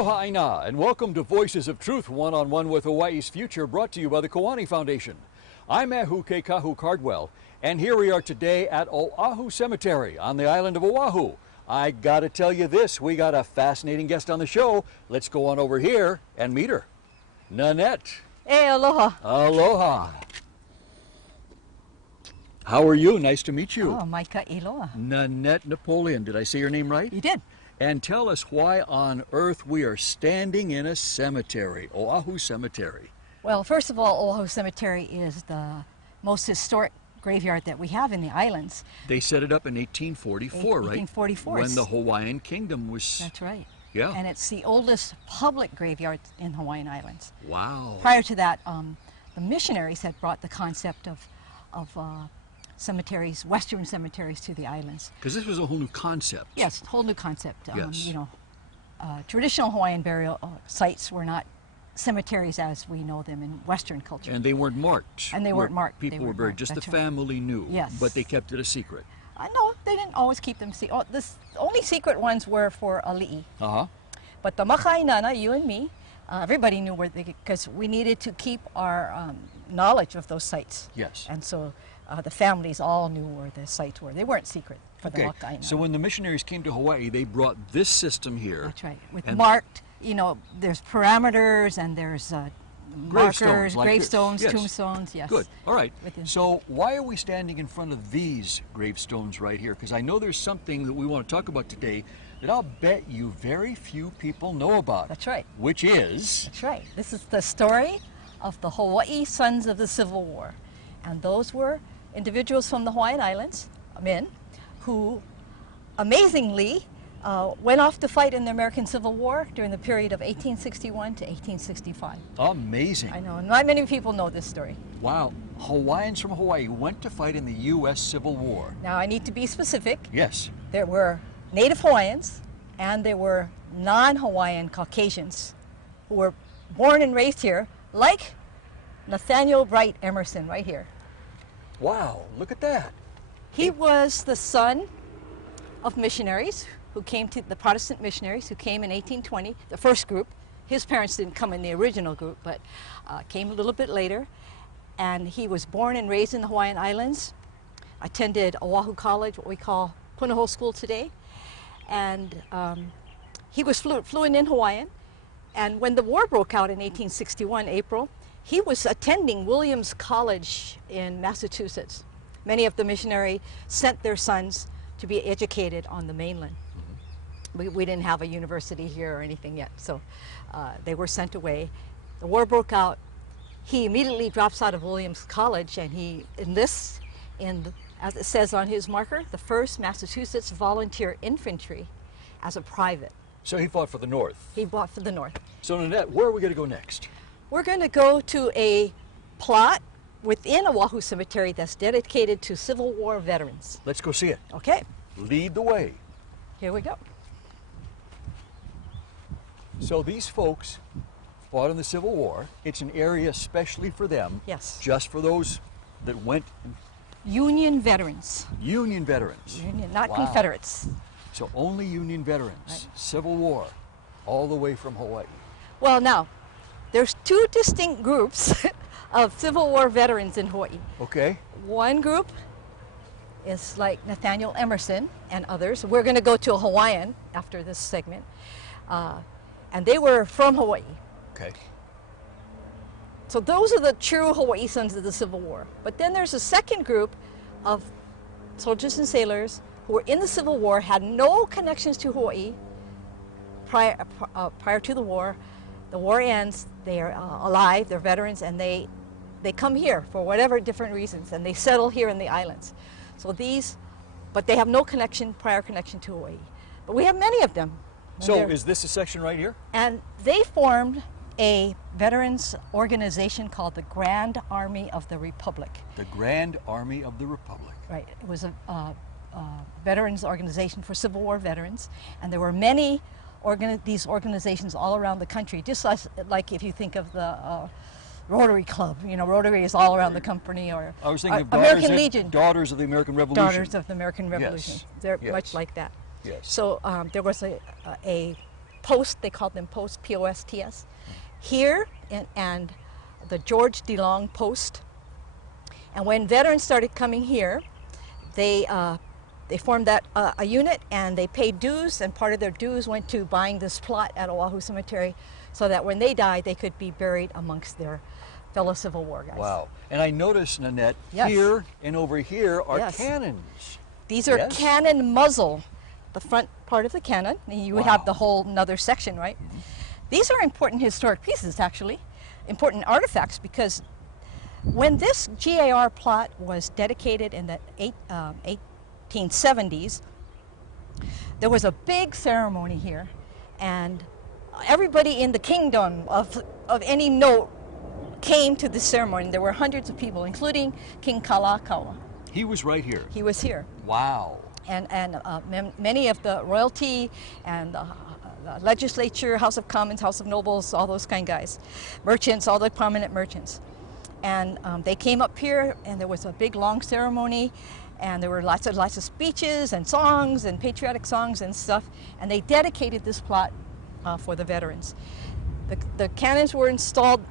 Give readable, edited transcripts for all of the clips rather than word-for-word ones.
Kealoha aina, and welcome to Voices of Truth, one-on-one with Hawaii's future, brought to you by the Kiwani Foundation. I'm Ahu Keikahu Cardwell, and here we are today at Oahu Cemetery on the island of Oahu. I gotta tell you this, we got a fascinating guest on the show. Let's go on over here and meet her. Nanette. Hey, aloha. Aloha. How are you? Nice to meet you. Oh, Maika iloha. Nanette Napoleon, did I say your name right? You did. And tell us why on earth we are standing in a cemetery, Oahu Cemetery. Well, first of all, Oahu Cemetery is the most historic graveyard that we have in the islands. They set it up in 1844, right? 1844. When the Hawaiian Kingdom was... That's right. Yeah. And it's the oldest public graveyard in Hawaiian Islands. Wow. Prior to that, the missionaries had brought the concept of cemeteries, Western cemeteries, to the islands. Because this was a whole new concept. Yes, whole new concept. Yes. You know, traditional Hawaiian burial sites were not cemeteries as we know them in Western culture. And they weren't marked. And they weren't marked. People were buried. Just the family knew. Yes. But they kept it a secret. No, they didn't always keep them secret. The only secret ones were for ali'i. Uh-huh. But the makainana, you and me, everybody knew where they, because we needed to keep our knowledge of those sites. Yes. And so the families all knew where the sites were. They weren't secret for the makainana. So when the missionaries came to Hawaii, they brought this system here. That's right. With marked, you know, there's parameters and there's markers, gravestones, yes. tombstones, yes. Good. All right. So why are we standing in front of these gravestones right here? Because I know there's something that we want to talk about today that I'll bet you very few people know about. That's right. Which is? That's right. This is the story of the Hawaii Sons of the Civil War. And those were individuals from the Hawaiian Islands, men, who amazingly went off to fight in the American Civil War during the period of 1861 to 1865. Amazing. I know, not many people know this story. Wow. Hawaiians from Hawaii went to fight in the U.S. Civil War. Now, I need to be specific. Yes. There were Native Hawaiians and there were non-Hawaiian Caucasians who were born and raised here, like Nathaniel Bright Emerson right here. Wow, look at that. He was the son of missionaries who came to the Protestant missionaries who came in 1820, the first group. His parents didn't come in the original group, but came a little bit later. And he was born and raised in the Hawaiian Islands, attended Oahu College, what we call Punahou School today. And he was fluent in Hawaiian. And when the war broke out in 1861, April, he was attending Williams College in Massachusetts. Many of the missionaries sent their sons to be educated on the mainland. We didn't have a university here or anything yet, so they were sent away. The war broke out. He immediately drops out of Williams College and he enlists in, as it says on his marker, the 1st Massachusetts Volunteer Infantry as a private. So he fought for the North. He fought for the North. So Nanette, where are we going to go next? We're going to go to a plot within Oahu Cemetery that's dedicated to Civil War veterans. Let's go see it. Okay. Lead the way. Here we go. So these folks fought in the Civil War. It's an area especially for them. Yes. Just for those that went. Union veterans. Union veterans. Union, not Wow. Confederates. So only Union veterans. Right. Civil War, all the way from Hawaii. Well, now, there's two distinct groups of Civil War veterans in Hawaii. Okay. One group is like Nathaniel Emerson and others. We're going to go to a Hawaiian after this segment. And they were from Hawaii. Okay. So those are the true Hawaii Sons of the Civil War. But then there's a second group of soldiers and sailors who were in the Civil War, had no connections to Hawaii prior to the war. The war ends, they are alive, they're veterans, and they come here for whatever different reasons, and they settle here in the islands. So these, but they have no prior connection to Hawaii. But we have many of them. So is this a section right here? And they formed a veterans organization called the Grand Army of the Republic. The Grand Army of the Republic. Right. It was a veterans organization for Civil War veterans, and there were many these organizations all around the country, just like if you think of the Rotary Club. You know, Rotary is all around the company, or I was thinking of American Legion. Daughters of the American Revolution. Daughters of the American Revolution. Yes. They're Yes. much like that. Yes. So there was a post, they called them posts, P-O-S-T-S, here and the George DeLong post. And when veterans started coming here, they formed that a unit, and they paid dues, and part of their dues went to buying this plot at Oahu Cemetery so that when they died, they could be buried amongst their fellow Civil War guys. Wow. And I noticed, Nanette, Yes. here and over here are Yes. cannons. These are Yes. cannon muzzle, the front part of the cannon. And you would have the Wow. whole another section, right? These are important historic pieces, actually, important artifacts, because when this GAR plot was dedicated in the 1870s, there was a big ceremony here, and everybody in the kingdom of any note came to this ceremony. There were hundreds of people, including King Kealoha. He was right here. He was here. Wow. And many of the royalty and the legislature, House of Commons, House of Nobles, all those kind of guys, merchants, all the prominent merchants. And they came up here, and there was a big long ceremony, and there were lots of speeches and songs and patriotic songs and stuff, and they dedicated this plot for the veterans. The cannons were installed.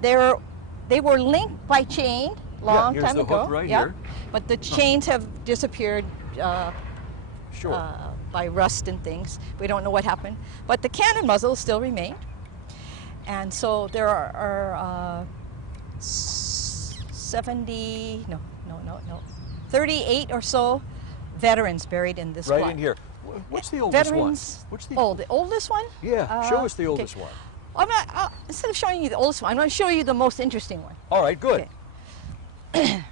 They were linked by chain long here's time the ago. hook right here. But the chains have disappeared Sure. by rust and things. We don't know what happened. But the cannon muzzles still remain. And so there are 38 or so veterans buried in this Right plot. in here. What's the oldest Veterans. one? What's the Oh, the oldest one? Yeah, show us the okay. oldest one. Instead of showing you the oldest one, I'm going to show you the most interesting one. All right, good. Okay.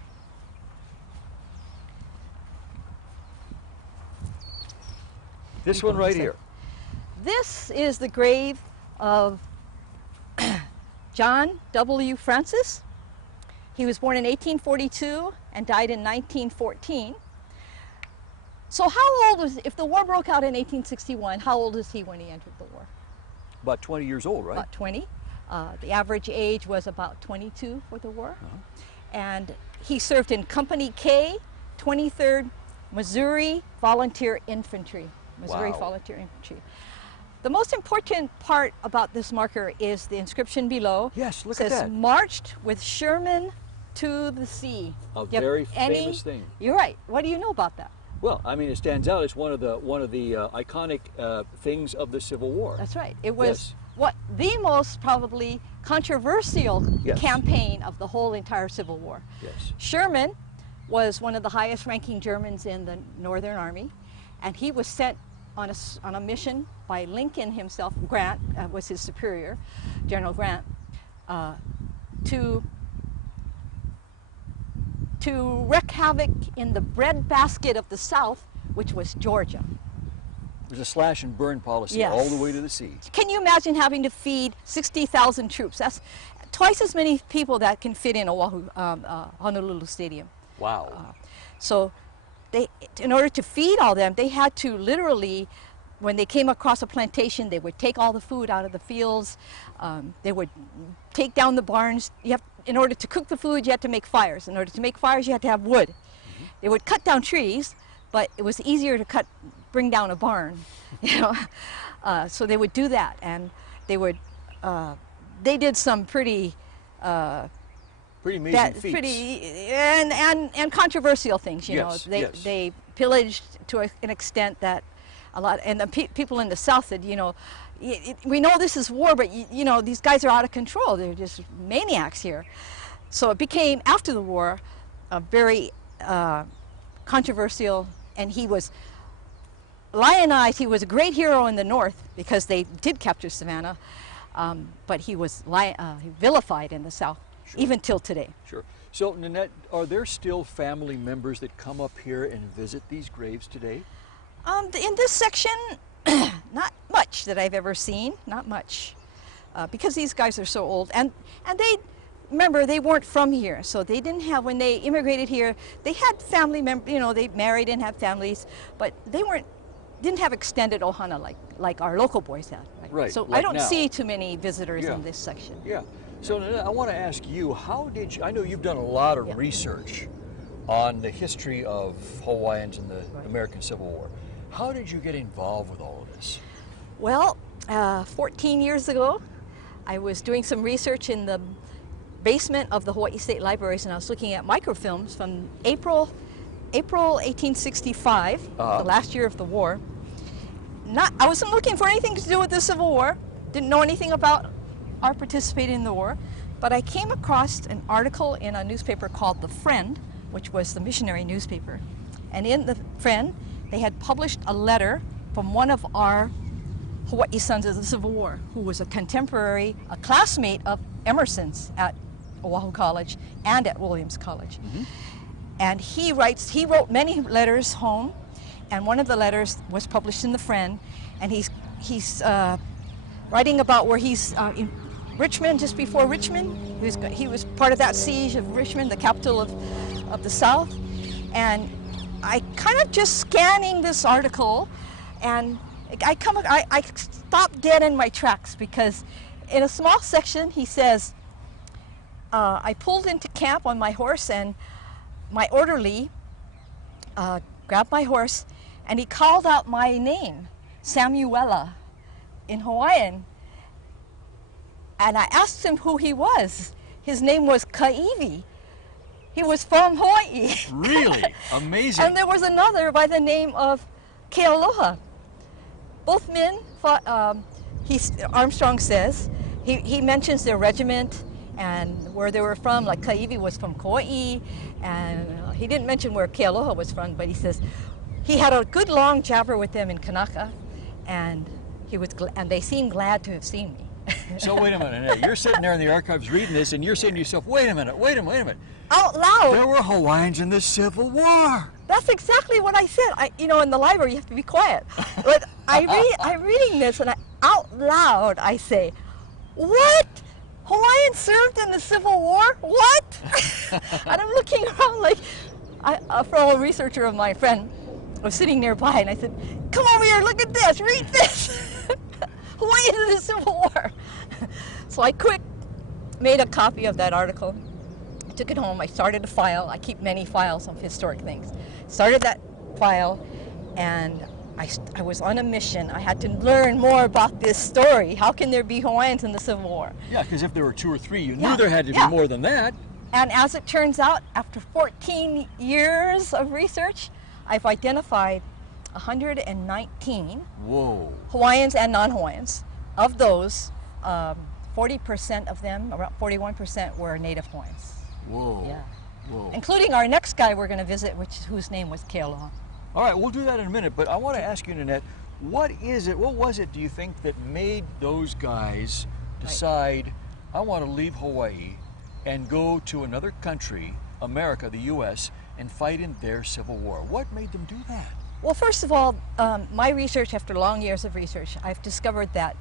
This one right here. This is the grave of John W. Francis. He was born in 1842 and died in 1914. So how old was, if the war broke out in 1861, how old was he when he entered the war? About 20 years old, right? About 20. The average age was about 22 for the war. And he served in Company K, 23rd Missouri Volunteer Infantry. Missouri Wow. Volunteer Infantry. The most important part about this marker is the inscription below. Yes, look It at says, that. "Marched with Sherman to the sea." A Do you have very any- famous thing. You're right. What do you know about that? Well, I mean, it stands out. It's one of the iconic things of the Civil War. That's right. It was Yes. the most probably controversial Yes. campaign of the whole entire Civil War. Yes. Sherman was one of the highest ranking Germans in the Northern Army, and he was sent on a mission by Lincoln himself. Grant was his superior, General Grant, to wreak havoc in the breadbasket of the South, which was Georgia. It was a slash and burn policy Yes. all the way to the sea. Can you imagine having to feed 60,000 troops? That's twice as many people that can fit in Oahu, Honolulu Stadium. Wow. So in order to feed all them, they had to literally, when they came across a plantation, they would take all the food out of the fields. They would take down the barns. In order to cook the food, you had to make fires. In order to make fires, you had to have wood. They would cut down trees, but it was easier to bring down a barn, you know. So they would do that, and they did some pretty Amazing feats. and controversial things, you Yes, know. yes. They pillaged to an extent that and the people in the South said, you know, we know this is war, but you know, these guys are out of control. They're just maniacs here. So it became, after the war, a very controversial, and he was lionized. He was a great hero in the North because they did capture Savannah, but he was vilified in the South, Sure. even till today. Sure. So, Nanette, are there still family members that come up here and visit these graves today? In this section, not much that I've ever seen, not much, because these guys are so old, and they, remember, they weren't from here, so they didn't have, when they immigrated here, they had family members, you know, they married and had families, but they didn't have extended ohana like our local boys had. Right, So like I don't now. see too many visitors Yeah. in this section. Yeah. So, Nanette, I want to ask you, I know you've done a lot of Yeah. research on the history of Hawaiians in the Right. American Civil War. How did you get involved with all of this? Well, 14 years ago, I was doing some research in the basement of the Hawaii State Libraries, and I was looking at microfilms from April 1865, the last year of the war. I wasn't looking for anything to do with the Civil War, didn't know anything about our participating in the war, but I came across an article in a newspaper called The Friend, which was the missionary newspaper. And in The Friend, they had published a letter from one of our Hawaii sons of the Civil War, who was a contemporary, a classmate of Emerson's at Oahu College and at Williams College. Mm-hmm. And he wrote many letters home, and one of the letters was published in The Friend, and he's writing about where he's in Richmond, just before Richmond. He was part of that siege of Richmond, the capital of the South. And I kind of just scanning this article, and I stopped dead in my tracks, because in a small section he says, I pulled into camp on my horse, and my orderly grabbed my horse, and he called out my name, Samuela, in Hawaiian. And I asked him who he was. His name was Ka'ivi. He was from Hawaii. Really? Amazing. And there was another by the name of Kealoha. Both men fought, Armstrong says, he mentions their regiment and where they were from, like Ka'ivi was from Kauai, and he didn't mention where Kealoha was from, but he says he had a good long jabber with them in Kanaka, and they seemed glad to have seen me. So wait a minute, Nanette, you're sitting there in the archives reading this, and you're saying to yourself, wait a minute. Out loud. There were Hawaiians in the Civil War. That's exactly what I said. In the library you have to be quiet. But I'm reading this, and out loud I say, what? Hawaiians served in the Civil War? What? And I'm looking around like, a fellow researcher of my friend was sitting nearby, and I said, come over here, look at this, read this. Hawaiians in the Civil War. So I made a copy of that article. I took it home, I started a file. I keep many files of historic things. Started that file, and I was on a mission. I had to learn more about this story. How can there be Hawaiians in the Civil War? Yeah, because if there were 2 or 3, you knew there had to be more than that. And as it turns out, after 14 years of research, I've identified 119 Hawaiians and non-Hawaiians. Of those, 40% of them, around 41%, were Native Hawaiians. Whoa. Yeah. Whoa. Including our next guy we're going to visit, whose name was Kealoha. All right, we'll do that in a minute, but I want to ask you, Nanette, what was it, do you think, that made those guys decide, I want to leave Hawaii and go to another country, America, the U.S., and fight in their Civil War? What made them do that? Well, first of all, my research, after long years of research, I've discovered that,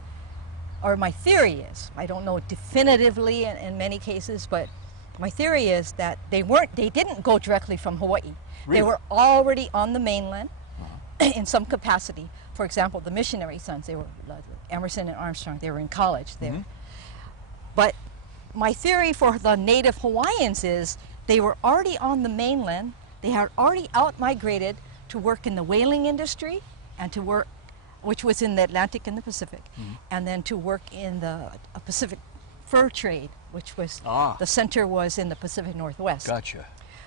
or my theory is, I don't know definitively in many cases, but my theory is that they didn't go directly from Hawaii. Really? They were already on the mainland in some capacity. For example, the missionary sons, they were Emerson and Armstrong, they were in college there. Mm-hmm. But my theory for the Native Hawaiians is they were already on the mainland, they had already out-migrated to work in the whaling industry, and to work, which was in the Atlantic and the Pacific, and then to work in the Pacific fur trade, which was, the center was in the Pacific Northwest. Gotcha.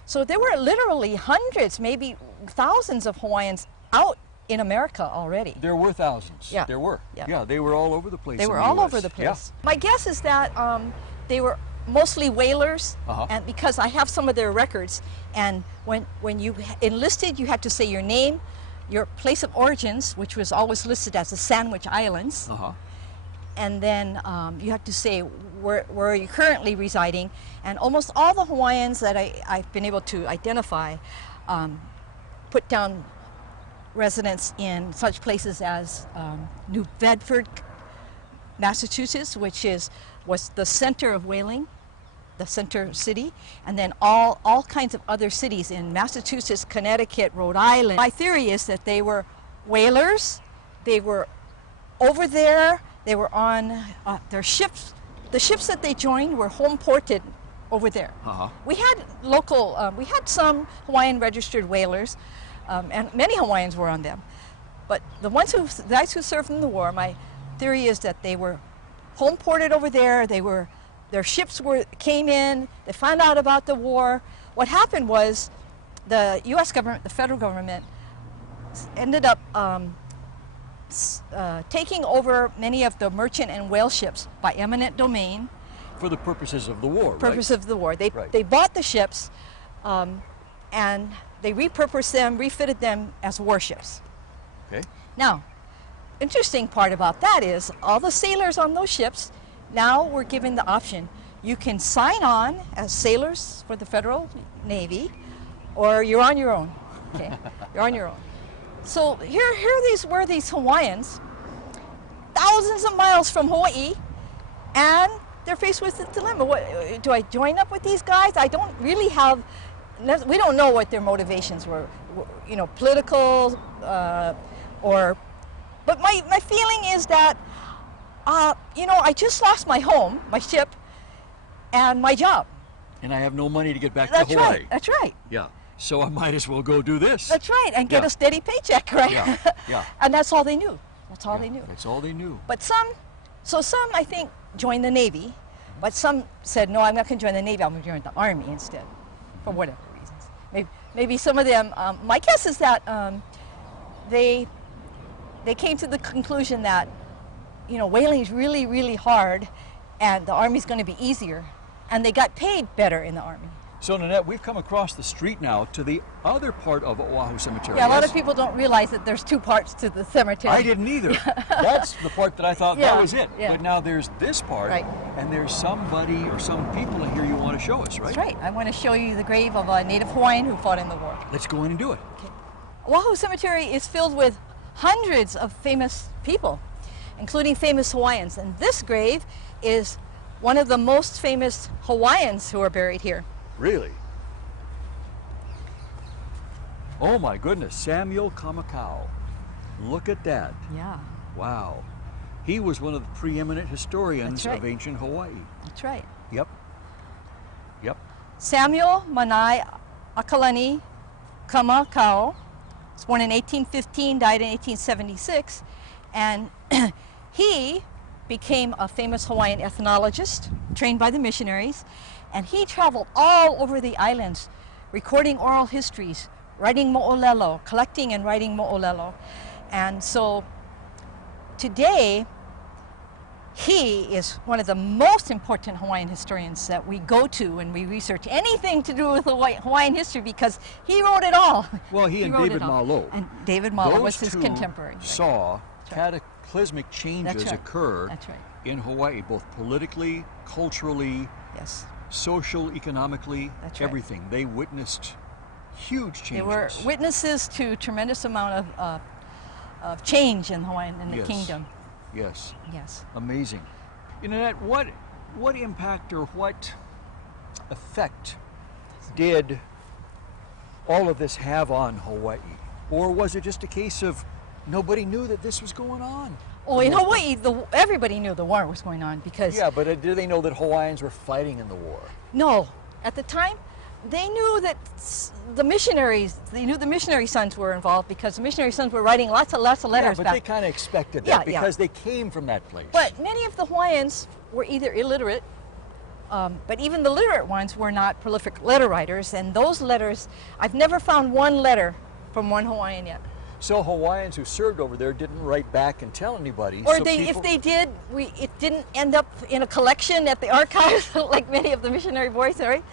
So there were literally hundreds, maybe thousands of Hawaiians out in America already. There were thousands. Yeah. There were. Yeah. They were all over the place. They were all over the place. Yeah. My guess is that they were mostly whalers, and because I have some of their records, and when you enlisted, you had to say your name, your place of origins, which was always listed as the Sandwich Islands, and then you have to say where you're currently residing, and almost all the Hawaiians that I've been able to identify put down residence in such places as New Bedford, Massachusetts, which was the center of whaling, the center city, and then all kinds of other cities in Massachusetts, Connecticut, Rhode Island. My theory is that they were whalers, they were over there, they were on their ships. The ships that they joined were home ported over there. We had we had some Hawaiian registered whalers, and many Hawaiians were on them. But the guys who served in the war, my theory is that they were home ported over there. Their ships came in. They found out about the war. What happened was the U.S. government, the federal government, ended up taking over many of the merchant and whale ships by eminent domain. For the purposes of the war, Purpose right? of the war. They Right. bought the ships and they repurposed them, refitted them as warships. Okay. Now, interesting part about that is all the sailors on those ships now were given the option. You can sign on as sailors for the Federal Navy, or you're on your own. Okay, you're on your own. So here were these Hawaiians, thousands of miles from Hawaii, and they're faced with the dilemma. Do I join up with these guys? I don't really have. We don't know what their motivations were, political, or. But my feeling is that, I just lost my home, my ship, and my job. And I have no money to get back That's to Hawaii. right. That's right. Yeah. So I might as well go do this. That's right, and get Yeah. a steady paycheck, right? Yeah. Yeah. And that's all they knew. That's all they knew. That's all they knew. But some I think joined the Navy, but some said, no, I'm not going to join the Navy. I'm going to join the Army instead, for whatever reasons. Maybe some of them. My guess is that they came to the conclusion that, whaling is really, really hard, and the Army's going to be easier, and they got paid better in the Army. So Nanette, we've come across the street now to the other part of Oahu Cemetery. Yeah, a lot yes? of people don't realize that there's two parts to the cemetery. I didn't either. That's the part that I thought Yeah, that was it. yeah. But now there's this part, Right. and there's somebody or some people in here you want to show us, right? That's right. I want to show you the grave of a Native Hawaiian who fought in the war. Let's go in and do it. Oahu Cemetery is filled with hundreds of famous people, including famous Hawaiians. And this grave is one of the most famous Hawaiians who are buried here. Really? Oh my goodness, Samuel Kamakau. Look at that. Yeah, Wow. He was one of the preeminent historians That's right. of ancient Hawaii. that's right. Yep. Yep. Samuel Manai Akalani Kamakau was born in 1815, died in 1876, and he became a famous Hawaiian ethnologist, trained by the missionaries, and he traveled all over the islands, recording oral histories, writing mo'olelo, collecting and writing mo'olelo. And so today, he is one of the most important Hawaiian historians that we go to when we research anything to do with Hawaiian history, because he wrote it all. Well, he and wrote David it all. Malo. And David Malo Those was his two contemporary. Right. saw That's right. cataclysmic changes That's right. occur That's right. in Hawaii, both politically, culturally, Yes. social, economically, That's right. everything. They witnessed huge changes. They were witnesses to a tremendous amount of change in Hawaiian in the Yes. kingdom. Yes, Yes. amazing. You know, Nanette, what impact or what effect did all of this have on Hawaii? Or was it just a case of nobody knew that this was going on? Oh, in Hawaii, everybody knew the war was going on because Yeah, but did they know that Hawaiians were fighting in the war? no, at the time, they knew that the missionary sons were involved because the missionary sons were writing lots of letters Yeah, but back. they kind of expected that Yeah, yeah. because they came from that place. But many of the Hawaiians were either illiterate, but even the literate ones were not prolific letter writers, and those letters, I've never found one letter from one Hawaiian yet. So Hawaiians who served over there didn't write back and tell anybody. Or so if they did, it didn't end up in a collection at the archives like many of the missionary boys, right?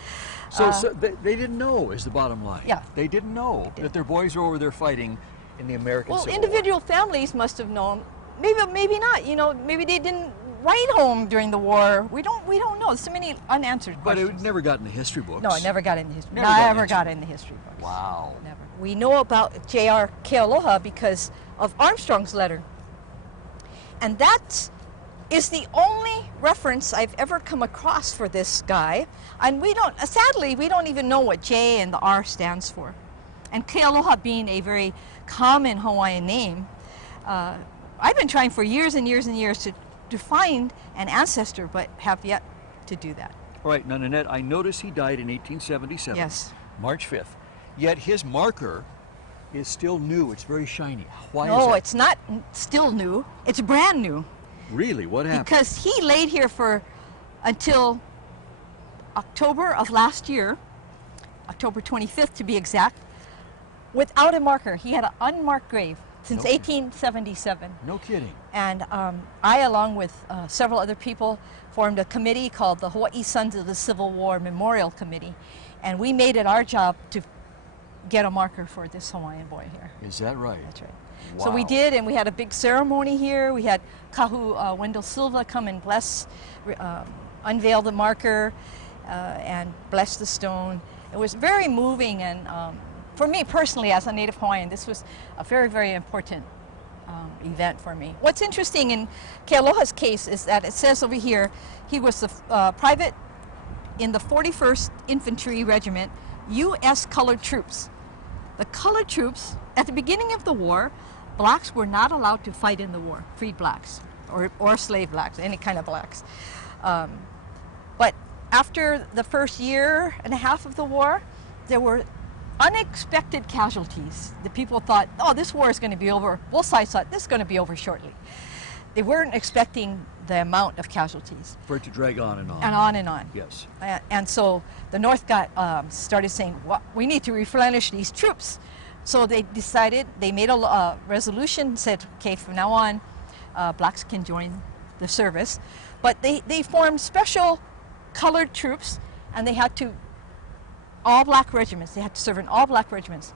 So they didn't know is the bottom line. Yeah. They didn't know that their boys were over there fighting in the American Well, Civil individual families must have known. Maybe not. Maybe they didn't write home during the war. We don't know. There's so many unanswered War. But questions. it never got in the history books. No, it never got in the history. Never Got in the history books. Wow. Never. We know about J.R. Kealoha because of Armstrong's letter, and that is the only reference I've ever come across for this guy. And sadly, we don't even know what J and the R stands for. And Kealoha being a very common Hawaiian name, I've been trying for years and years and years to find an ancestor, but have yet to do that. All right, now Nanette, I notice he died in 1877. Yes. March 5th. Yet his marker is still new. It's very shiny. Why is No, that? it's not still new. It's brand new. Really? What happened? Because he laid here for until October of last year, October 25th to be exact, without a marker. He had an unmarked grave since No. 1877. No kidding. And I, along with several other people, formed a committee called the Hawaii Sons of the Civil War Memorial Committee. And we made it our job to get a marker for this Hawaiian boy here. Is that right? That's right. Wow. So we did, and we had a big ceremony here. We had Kahu Wendell Silva come and unveil the marker and bless the stone. It was very moving, and for me personally, as a Native Hawaiian, this was a very, very important event for me. What's interesting in Kealoha's case is that it says over here, he was the private in the 41st Infantry Regiment, U.S. Colored Troops. The colored troops, at the beginning of the war, blacks were not allowed to fight in the war, freed blacks, or slave blacks, any kind of blacks. But after the first year and a half of the war, there were unexpected casualties. The people thought, oh, this war is going to be over. Both sides thought this is going to be over shortly. They weren't expecting the amount of casualties. For it to drag on and on. And on and on. Yes. And so the North started saying, well, we need to replenish these troops. So they decided, they made a resolution, said, okay, from now on, blacks can join the service. But they formed special colored troops, and they had to, all black regiments, they had to serve in all black regiments.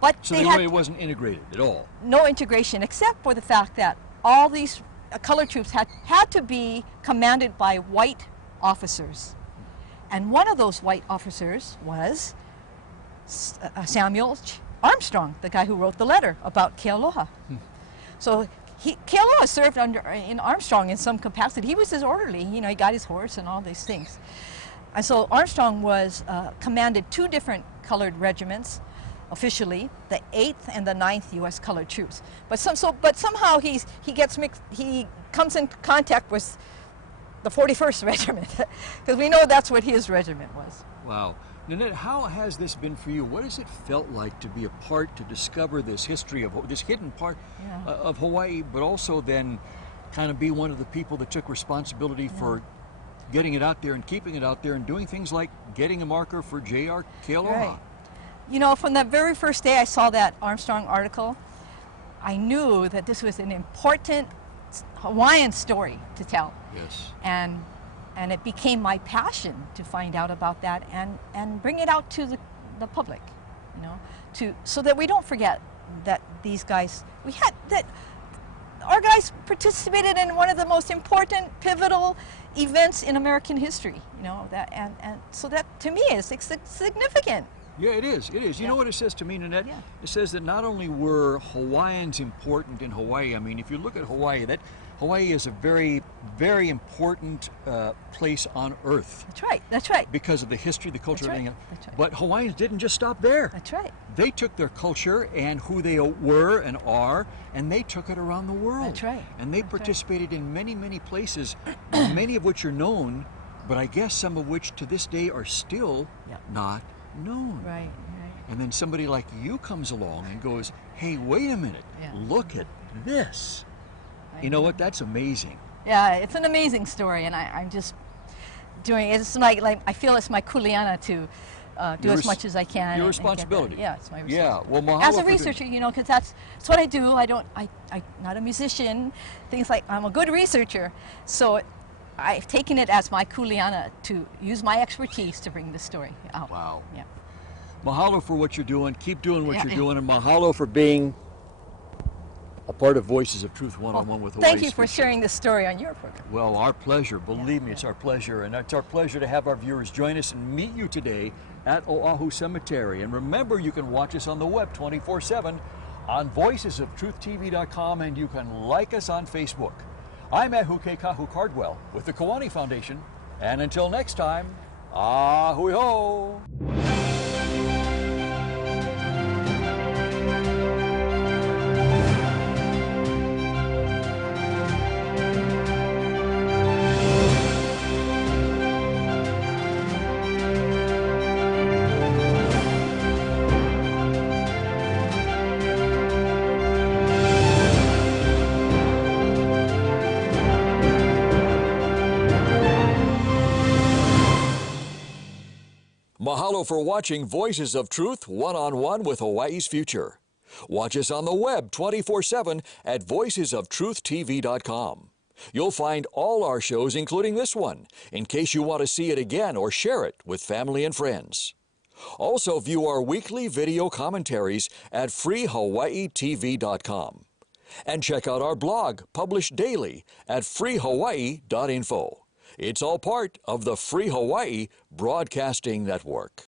But So they it wasn't integrated at all. no integration, except for the fact that all these colored troops had to be commanded by white officers. And one of those white officers was Samuel Armstrong, the guy who wrote the letter about Kealoha. So Kealoha served in Armstrong in some capacity. He was his orderly, you know, he got his horse and all these things. And so Armstrong was commanded two different colored regiments officially, the 8th and the 9th U.S. colored troops. But somehow he comes in contact with the 41st Regiment, because we know that's what his regiment was. Wow. Nanette, how has this been for you? What has it felt like to be a part, to discover this history of this hidden part of Hawaii, but also then kind of be one of the people that took responsibility for getting it out there and keeping it out there and doing things like getting a marker for J.R. Kealoha? Right. You know, from the very first day I saw that Armstrong article, I knew that this was an important Hawaiian story to tell. Yes. And it became my passion to find out about that and bring it out to the public, you know, so that we don't forget that these guys, our guys participated in one of the most important, pivotal events in American history, you know, and so that to me is significant. Yeah, it is. It is. You know what it says to me, Nanette? Yeah. It says that not only were Hawaiians important in Hawaii, I mean, if you look at Hawaii, Hawaii is a very, very important place on Earth. That's right. That's right. Because of the history, the culture, That's everything. right. That's right. But Hawaiians didn't just stop there. That's right. They took their culture and who they were and are, and they took it around the world. That's right. And they participated in many, many places, many of which are known, but I guess some of which to this day are still not known. Right, right. And then somebody like you comes along and goes, hey, wait a minute, look at this. You know what? That's amazing. Yeah, it's an amazing story, and I'm just doing it. It's like I feel it's my kuleana to do as much as I can. Your and responsibility. Yeah, it's my responsibility. Yeah, well, mahalo as a for researcher, you know, because that's what I do. I'm not a musician. Things like I'm a good researcher, so I've taken it as my kuleana to use my expertise to bring this story out. Wow. Yeah. Mahalo for what you're doing. Keep doing what you're doing, and mahalo for being a part of Voices of Truth one-on-one with Hawaii's Thank you for Future. sharing this story on your program. Well, our pleasure. Believe me, it's our pleasure. And it's our pleasure to have our viewers join us and meet you today at Oahu Cemetery. And remember, you can watch us on the web 24/7 on voicesoftruth.tv.com, and you can like us on Facebook. I'm Ahuke Kahu Cardwell with the Kewanee Foundation. And until next time, ahui ho! Mahalo for watching Voices of Truth one-on-one with Hawaii's Future. Watch us on the web 24/7 at voicesoftruthtv.com. You'll find all our shows, including this one, in case you want to see it again or share it with family and friends. Also view our weekly video commentaries at freehawaiitv.com. And check out our blog, published daily, at freehawaii.info. It's all part of the Free Hawaii Broadcasting Network.